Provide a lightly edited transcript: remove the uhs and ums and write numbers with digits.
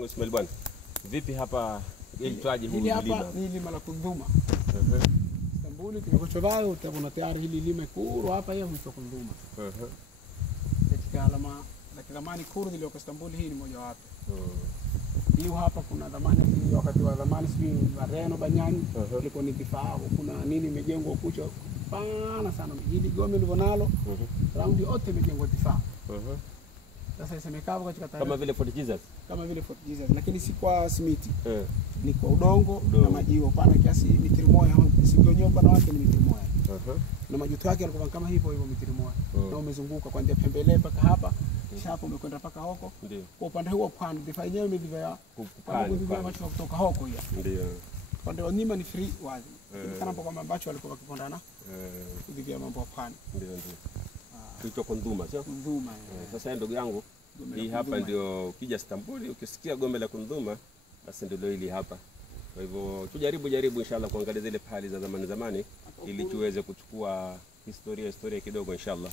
Ismail bwana. Vipi hapa ilitwaje hili lima? Hili hapa ni lima la Kundhuma. Istanbul kimekuchobao utaona tayari hili lima kuru hapa yeye huitwa Kundhuma. Katika alama la zamani Kurdi ile kwa Istanbul hii ni moja wapo. Hiyo hapa kuna zamani wakati wa zamani sijui Wareno Banyani ilikuwa ni difaa kuna nini imejengwa kucha pana sana. Hili gome lilivonalo raundi yote imejengwa difaa. Sasa isemekavyo katika tarehe kama vile Fort Jesus. Kama vile Fort Jesus lakini si kwa simiti. Ni kwa udongo na majiwe pana kiasi mitiri moja sio nyumba na wake ni mitiri moja. Na majuto yake yalikuwa kama hivyo mitiri moja. Na umezunguka kuanzia pembele mpaka hapa kisha hapo umekwenda mpaka huko. Kwa upande huo pande difaa yenyewe imevivya kupanda macho kutoka huko hiyo. Ndio. Upande wa nyuma ni free wazi. Kana kwa ambacho walikuwa wakipondana. Kuvivya mambo hapana. Ndio. Kuitwa Kundhuma sio? Kundhuma. Sasa ndugu yangu hii hapa ndio ukija Istanbul ukisikia gome la Kundhuma basi ndio hili hapa. Kwa hivyo tujaribu inshallah kuangalia zile pali za zamani ili tuweze kuchukua historia kidogo inshallah.